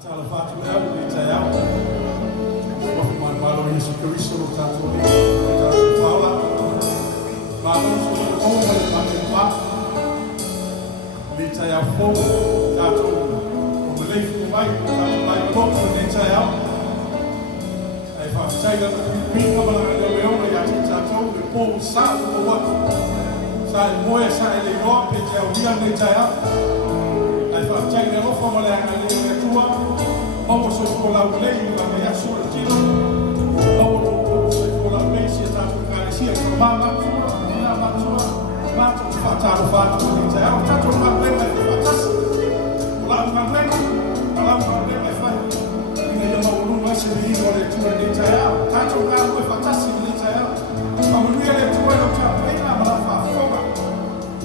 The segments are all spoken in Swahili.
Tala fatu au ni tayau. Wa malo Yesu Kristo tatu ni tatu fala. Malo so o le ma ni tayau fo tatu. O le fu mai tatu mai ko ni tayau. Ai fa sai da mi ka bala le o ya tatu le po sa o wa. Sai moe sai le ro pe tau dia ni tayau. Ai fa sai le ro fo mo le ana le tua. Vamos a escolar o leio da minha sua tira. Vamos a escolar o leio se está com carecia com mama sua, mata o fatar o fato de dizer, ela está com uma lei vai fazer. Lá uma lei, lá uma lei vai fazer. E aí eu não vai ser de leitura de dizer, está com uma lei vai fazer de dizer. A mulher leitura não está bem na mala foga.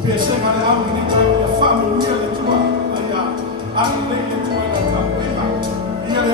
Pensei que era algo de a família leitura, aí a lei leitura não está bem. Ele